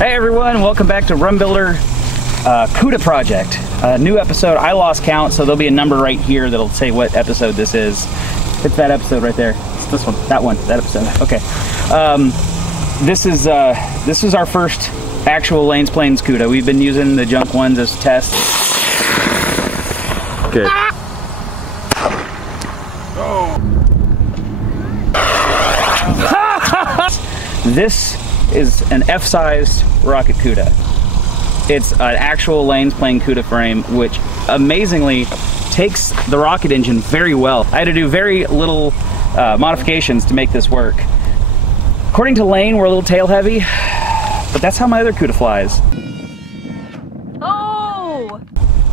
Hey everyone, welcome back to Rumbuilder cuda project. New episode. I lost count, so there'll be a number right here that'll say what episode this is. It's that episode right there. It's this one. That episode. Okay. This is our first actual Lanes Plains cuda. We've been using the junk ones as tests. Good. This is an F-sized rocket cuda. It's an actual Lanes Plains cuda frame, which amazingly takes the rocket engine very well. I had to do very little modifications to make this work. According to Lane, we're a little tail heavy, but that's how my other cuda flies. Oh!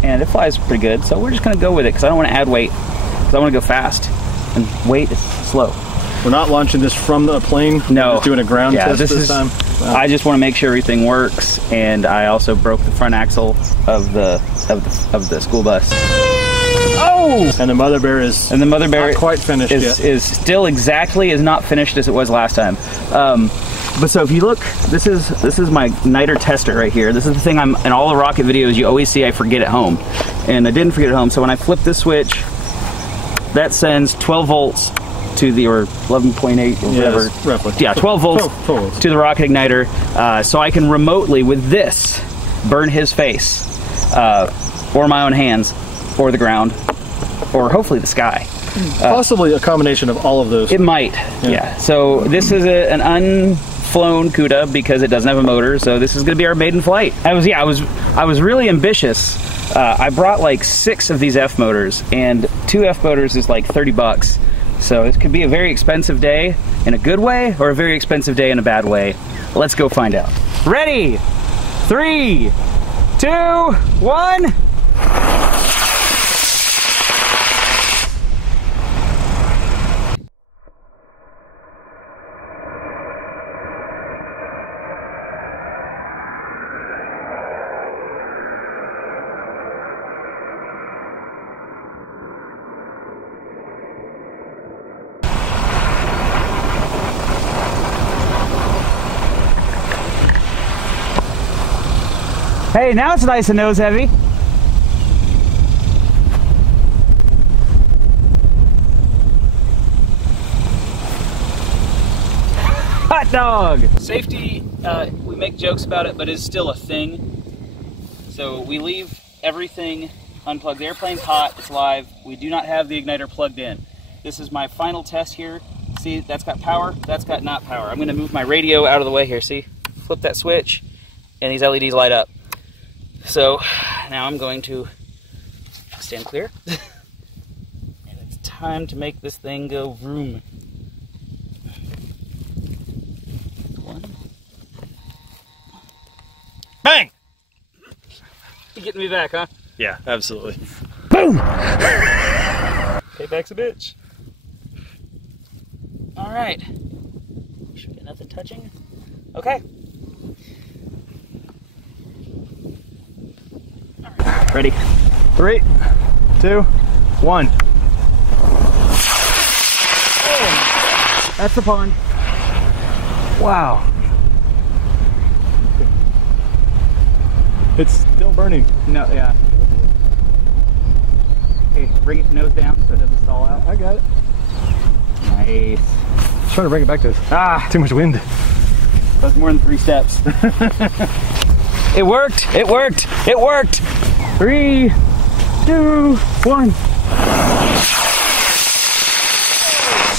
And it flies pretty good, so we're just gonna go with it because I don't want to add weight, because I want to go fast, and weight is slow. We're not launching this from the plane. No. We're just doing a ground test this time. Wow. I just want to make sure everything works, and I also broke the front axle of the school bus. Oh! And the mother bear is not quite finished yet. Is still exactly as not finished as it was last time. But so if you look, this is my niter tester right here. This is the thing in all the rocket videos you always see I forget at home, and I didn't forget at home. So when I flip this switch, that sends 12 volts to the, or 11.8 or whatever. Yes, roughly. Yeah, 12 volts to the rocket igniter, so I can remotely, with this, burn his face, or my own hands, or the ground, or hopefully the sky. Possibly a combination of all of those. It might, yeah. So this is an unflown cuda because it doesn't have a motor, so this is going to be our maiden flight. I was really ambitious. I brought like 6 of these F motors, and 2 F motors is like 30 bucks. So it could be a very expensive day in a good way, or a very expensive day in a bad way. Let's go find out. Ready? 3, 2, 1. Hey, now it's nice and nose heavy. Hot dog! Safety, we make jokes about it, but it's still a thing. So we leave everything unplugged. The airplane's hot, it's live. We do not have the igniter plugged in. This is my final test here. See, that's got power, that's got not power. I'm gonna move my radio out of the way here, see? Flip that switch, and these LEDs light up. So now I'm going to stand clear, and it's time to make this thing go vroom. 1. Bang! You getting me back, huh? Yeah, absolutely. Boom! Payback's a bitch. All right. Should get nothing touching. Okay. Ready? 3, 2, 1. Oh, that's the pond. Wow. It's still burning. No, yeah. Okay, bring it nose down so it doesn't stall out. I got it. Nice. Just trying to bring it back to us. Ah, Too much wind. that was more than 3 steps. It worked! It worked! It worked! 3, 2, 1.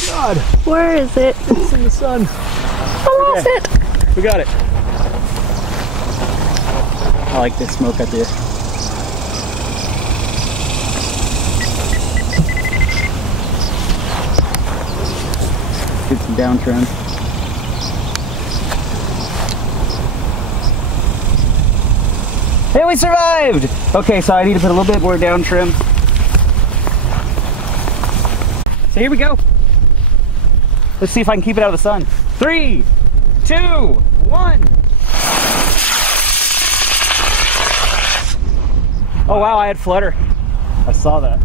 God, Where is it? it's in the sun. I lost it. We got it. I like this smoke up there. Get some down trim. Hey, we survived! Okay, so I need to put a little bit more down trim. So here we go. Let's see if I can keep it out of the sun. 3, 2, 1. Oh wow, I had flutter. I saw that.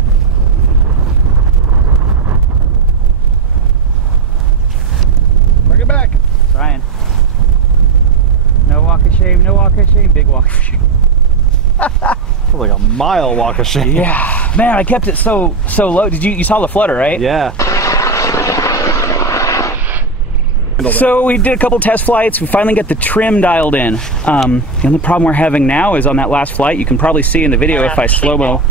Bring it back. Trying. No walk of shame. shame, no walk of shame, big walk of shame. Like a mile walk of shame. Yeah, man, I kept it so low. Did you saw the flutter, right? Yeah. So we did a couple test flights. We finally got the trim dialed in. The only problem we're having now is on that last flight, you can probably see in the video if I slow-mo,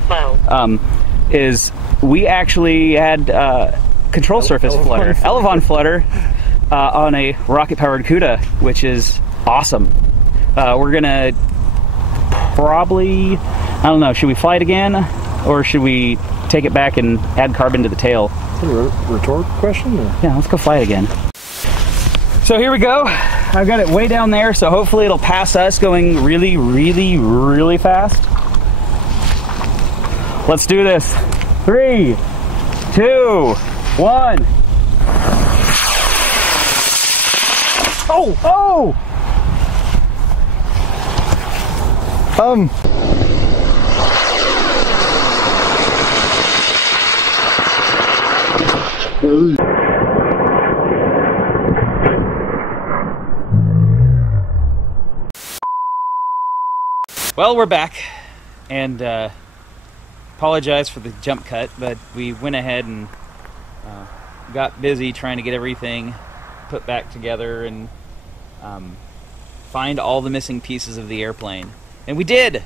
is we actually had control surface flutter, Elevon flutter, on a rocket-powered CUDA, which is awesome. We're gonna probably, I don't know, should we fly it again, or should we take it back and add carbon to the tail? Is that a rhetorical question? Or? Yeah, let's go fly it again. So here we go. I've got it way down there, so hopefully it'll pass us going really, really, really fast. Let's do this. 3, 2, 1. Oh! Oh! Well, we're back, and apologize for the jump cut, but we went ahead and got busy trying to get everything put back together and find all the missing pieces of the airplane, and we did.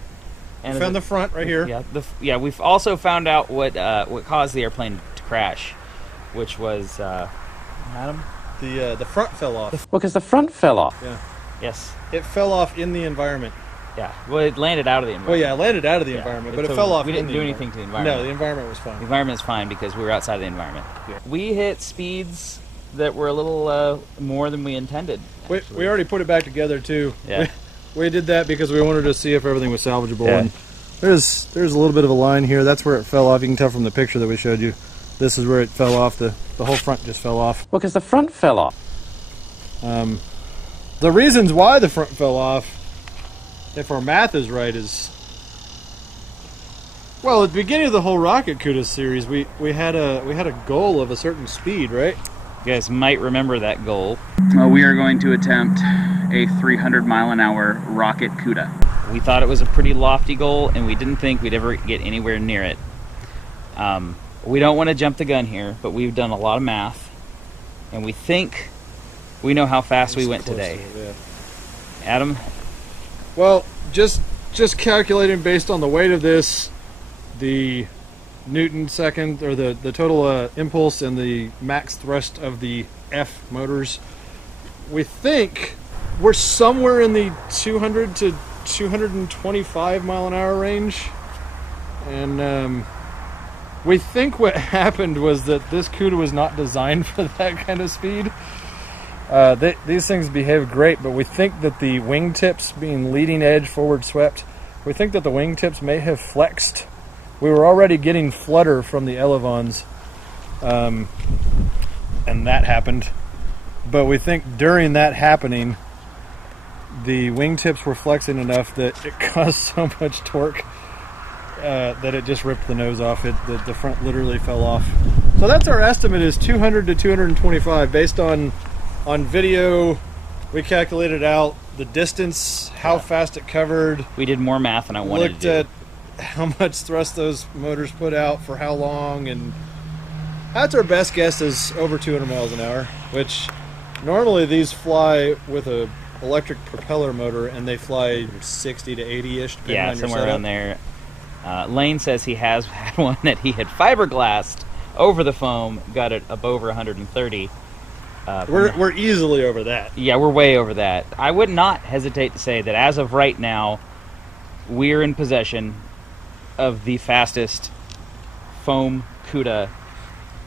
And found the front right here. Yeah, we've also found out what caused the airplane to crash, which was Adam. The front fell off. Well, because the front fell off. Yeah. Yes. It fell off in the environment. Yeah. Well, it landed out of the environment. Well, yeah, it landed out of the environment, but it fell off. We didn't do anything to the environment. No, the environment was fine. The environment is fine because we were outside of the environment. Yeah. We hit speeds that were a little more than we intended. We already put it back together too. Yeah. We did that because we wanted to see if everything was salvageable. Yeah. And there's a little bit of a line here. That's where it fell off. You can tell from the picture that we showed you. This is where it fell off. The whole front just fell off. Well, because the front fell off. The reasons why the front fell off, if our math is right, is, well, at the beginning of the whole Rocket CUDA series, we had a goal of a certain speed, right? You guys might remember that goal. We are going to attempt a 300-mile-an-hour rocket CUDA. We thought it was a pretty lofty goal, and we didn't think we'd ever get anywhere near it. We don't want to jump the gun here, but we've done a lot of math, and we think we know how fast we went today. Yeah. Adam? Well, just calculating based on the weight of this, the Newton second, or the total impulse and the max thrust of the F motors, we think we're somewhere in the 200 to 225 mile an hour range. And we think what happened was that this CUDA was not designed for that kind of speed. These things behave great, but we think that the wingtips, being leading edge forward swept, we think that the wingtips may have flexed. We were already getting flutter from the elevons, and that happened. But we think during that happening, the wingtips were flexing enough that it caused so much torque that it just ripped the nose off. The front literally fell off. So that's our estimate, is 200 to 225 based on video. We calculated out the distance, how fast it covered. We did more math than I wanted Looked to do. at how much thrust those motors put out for how long, and that's our best guess, is over 200 miles an hour, which normally these fly with a electric propeller motor, and they fly 60 to 80-ish, depending on your somewhere setup. around there. Lane says he has had one that he had fiberglassed over the foam, got it up over 130. We're easily over that. Yeah, we're way over that. I would not hesitate to say that as of right now, we're in possession of the fastest foam CUDA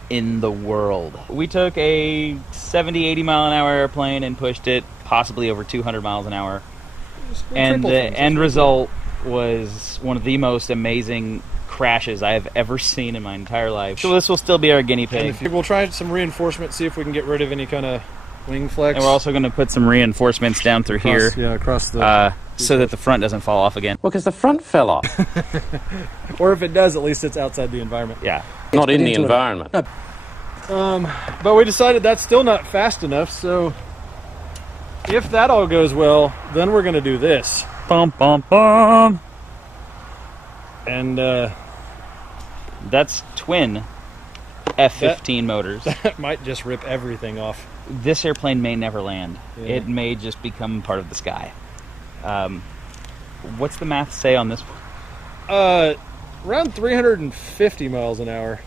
in the world. We took a 70, 80 mile an hour airplane and pushed it possibly over 200 miles an hour. And the end result was one of the most amazing crashes I have ever seen in my entire life. So this will still be our guinea pig. We'll try some reinforcement, see if we can get rid of any kind of wing flex. And we're also going to put some reinforcements down through here. Yeah, across the... so that the front doesn't fall off again. Well, because the front fell off. Or if it does, at least it's outside the environment. Yeah. Not in the environment. But we decided that's still not fast enough, so if that all goes well, then we're gonna do this. Bum bum bum. And that's twin F-15 motors. that might just rip everything off. This airplane may never land. Yeah. It may just become part of the sky. What's the math say on this one? Around 350 miles an hour.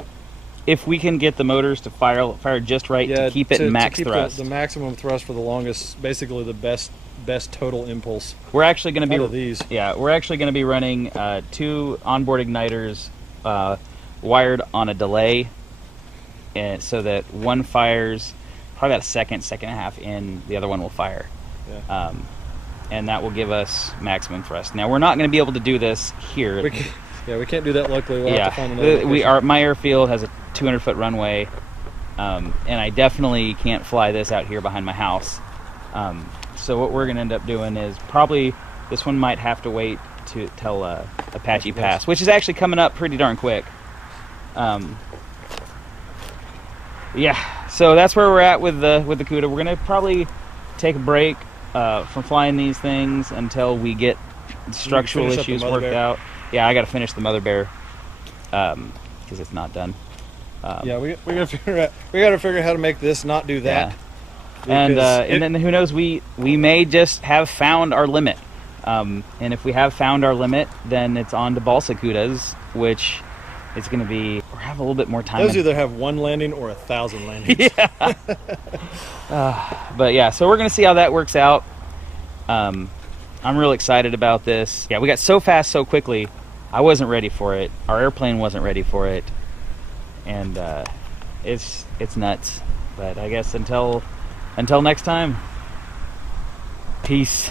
If we can get the motors to fire just right to keep it in max thrust. The maximum thrust for the longest, basically the best total impulse. We're actually going to be these. Yeah, we're actually going to be running 2 onboard igniters wired on a delay, so that one fires probably about a second and a half in, the other one will fire. Yeah. And that will give us maximum thrust. Now we're not going to be able to do this here. We can't do that locally. We'll have to find another location. My airfield has a 200-foot runway, and I definitely can't fly this out here behind my house. So what we're going to end up doing is probably this one might have to wait till Apache Pass, which is actually coming up pretty darn quick. Yeah, so that's where we're at with the CUDA. We're going to probably take a break from flying these things until we get structural issues worked out. Yeah, I got to finish the Mother Bear because it's not done. Yeah, we got to figure out. We got to figure out how to make this not do that. Yeah. And then who knows? We may just have found our limit. And if we have found our limit, then it's on to balsa CUDAs, which is going to be, or have a little bit more time. Those either have 1 landing or 1,000 landings. Yeah. But yeah, so we're going to see how that works out. I'm real excited about this. Yeah, we got so fast so quickly. I wasn't ready for it. Our airplane wasn't ready for it. And it's nuts. But I guess until next time, peace.